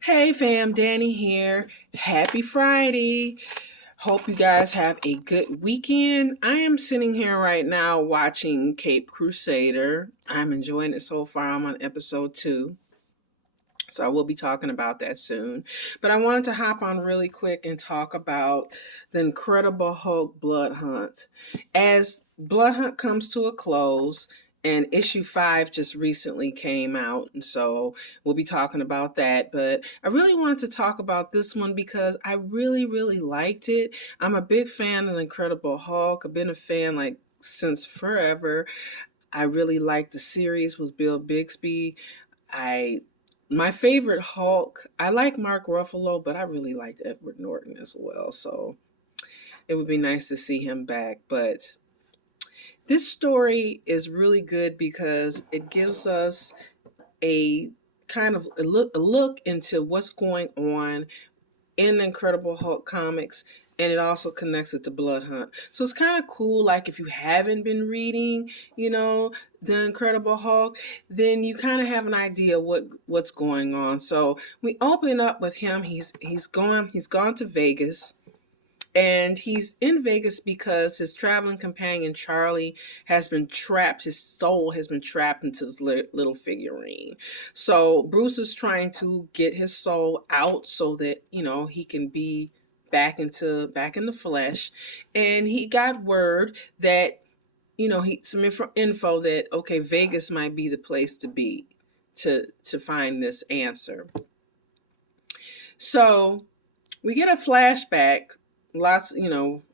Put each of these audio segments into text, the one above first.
Hey fam, Danny here. Happy Friday. Hope you guys have a good weekend. I am sitting here right now watching Cape Crusader. I'm enjoying it so far. I'm on episode 2. So I will be talking about that soon. But I wanted to hop on really quick and talk about the Incredible Hulk Blood Hunt. As Blood Hunt comes to a close, and issue 5 just recently came out, and so we'll be talking about that. But I really wanted to talk about this one because I really liked it. I'm a big fan of the Incredible Hulk. I've been a fan like since forever. I really liked the series with Bill Bixby. I My favorite Hulk, I like Mark Ruffalo, but I really liked Edward Norton as well. So it would be nice to see him back. But this story is really good because it gives us a kind of a look into what's going on in the Incredible Hulk comics, and it also connects it to Blood Hunt. So it's kind of cool, like if you haven't been reading, the Incredible Hulk, then you kind of have an idea what's going on. So we open up with him. He's gone to Vegas. And he's in Vegas because his traveling companion Charlie has been trapped. His soul has been trapped into this little figurine. So Bruce is trying to get his soul out so that he can be back in the flesh. And he got word that some info that okay, Vegas might be the place to be to find this answer. So we get a flashback. Lots,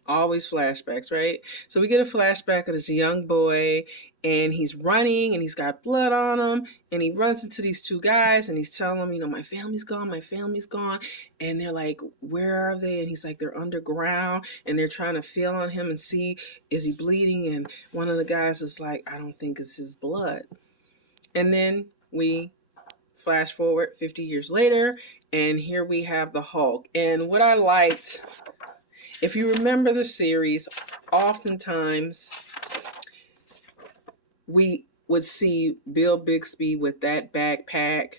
always flashbacks, right? So we get a flashback of this young boy, and he's running, and he's got blood on him, and he runs into these two guys, and he's telling them, my family's gone, and they're like, where are they? And he's like, they're underground, and they're trying to feel on him and see, is he bleeding? And one of the guys is like, I don't think it's his blood. And then we flash forward 50 years later, and here we have the Hulk. And what I liked, if you remember the series, oftentimes we would see Bill Bixby with that backpack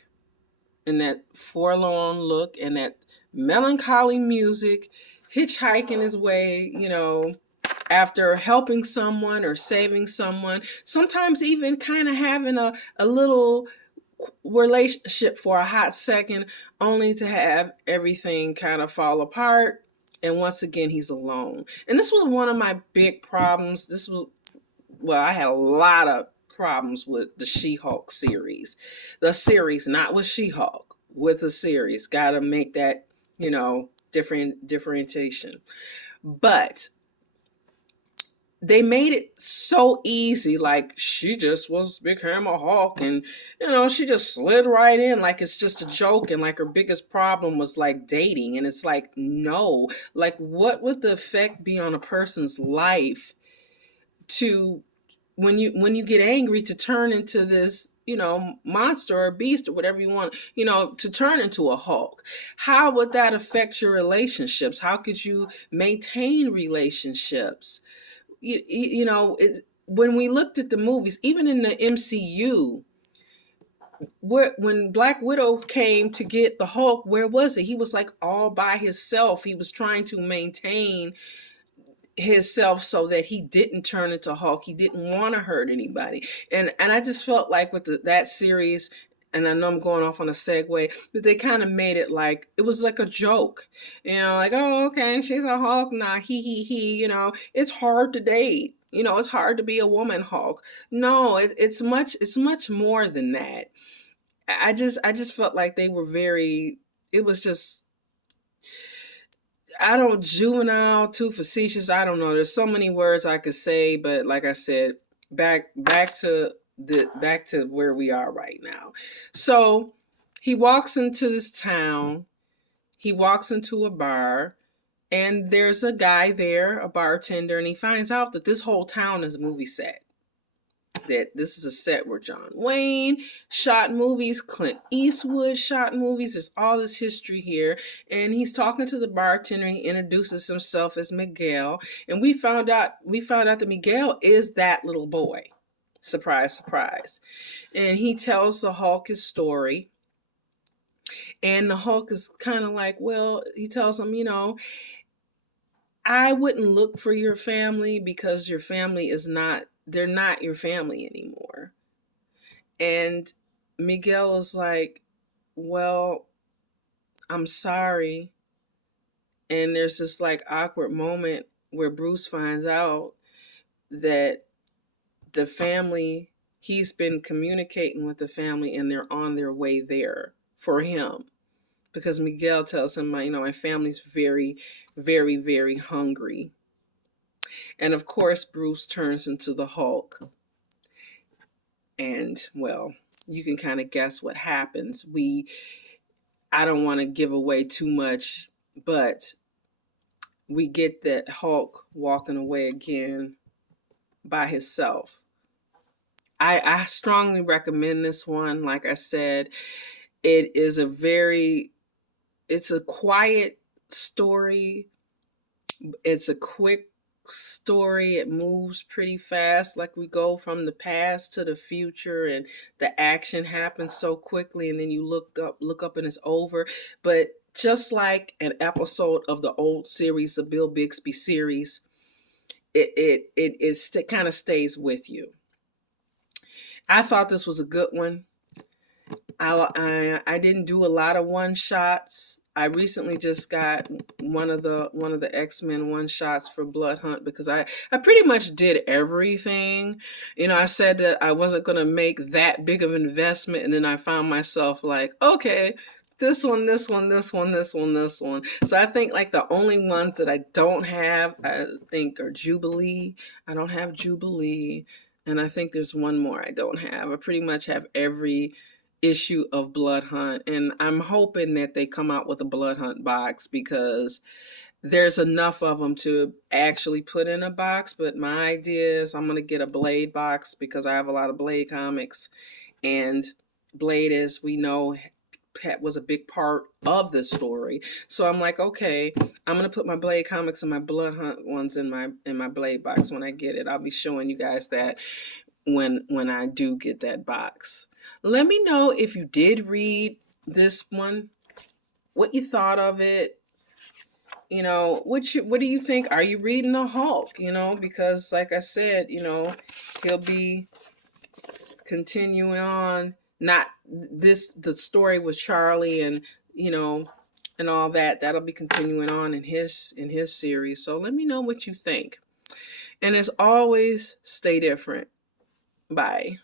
and that forlorn look and that melancholy music, hitchhiking his way, after helping someone or saving someone, sometimes even kind of having a little relationship for a hot second, only to have everything kind of fall apart. And once again, he's alone. And this was one of my big problems. I had a lot of problems with the She-Hulk series. The series, not with She-Hulk, with the series. Got to make that, differentiation. But they made it so easy, like she just became a Hulk, and she just slid right in like it's just a joke, and like her biggest problem was like dating. And it's like, no, like what would the effect be on a person's life to when you get angry to turn into this monster or beast or whatever you want, to turn into a Hulk? How would that affect your relationships? How could you maintain relationships? When we looked at the movies, even in the MCU, when Black Widow came to get the Hulk, where was it? He was like all by himself. He was trying to maintain himself so that he didn't turn into Hulk. He didn't want to hurt anybody. And I just felt like with that series, and I know I'm going off on a segue, but they kind of made it like it was like a joke, like, oh, okay, she's a Hulk now, he, it's hard to date, it's hard to be a woman Hulk. No, it's much more than that. I just felt like they were it was just, I don't, juvenile, too facetious. I don't know. There's so many words I could say, but like I said, back to where we are right now. So he walks into this town. He walks into a bar, and there's a guy there, a bartender, and he finds out that this whole town is a movie set. That this is a set where John Wayne shot movies, Clint Eastwood shot movies. There's all this history here. And he's talking to the bartender. He introduces himself as Miguel. And we found out that Miguel is that little boy. Surprise, surprise. And he tells the Hulk his story. And the Hulk is kind of like, well, he tells him, I wouldn't look for your family because your family is not, they're not your family anymore. And Miguel is like, well, I'm sorry. And there's this like awkward moment where Bruce finds out that the family, he's been communicating with the family and they're on their way there for him. Because Miguel tells him, my family's very, very, very hungry. And of course, Bruce turns into the Hulk. And, well, you can kind of guess what happens. I don't want to give away too much, but we get that Hulk walking away again by himself. I strongly recommend this one. Like I said, it's a quiet story. It's a quick story. It moves pretty fast. Like we go from the past to the future and the action happens so quickly, and then you look up and it's over. But just like an episode of the old series, the Bill Bixby series, it kind of stays with you. I thought this was a good one. I didn't do a lot of one shots. I recently just got one of the X-Men one shots for Blood Hunt because I pretty much did everything. I said that I wasn't going to make that big of an investment, and then I found myself like, okay, this one, this one, this one, this one, this one. So I think like the only ones that I don't have, I think, are Jubilee. I don't have Jubilee. And I think there's one more I don't have. I pretty much have every issue of Blood Hunt, and I'm hoping that they come out with a Blood Hunt box because there's enough of them to actually put in a box. But my idea is I'm going to get a Blade box because I have a lot of Blade comics, and Blade, as we know, was a big part of the story. So I'm like, okay, I'm going to put my Blade comics and my Blood Hunt ones in my Blade box when I get it. I'll be showing you guys that when I do get that box. Let me know if you did read this one, what you thought of it. What do you think? Are you reading the Hulk? Because like I said, he'll be continuing on. Not the story with Charlie and and all that. That'll be continuing on in his series. So let me know what you think. And as always, stay different. Bye.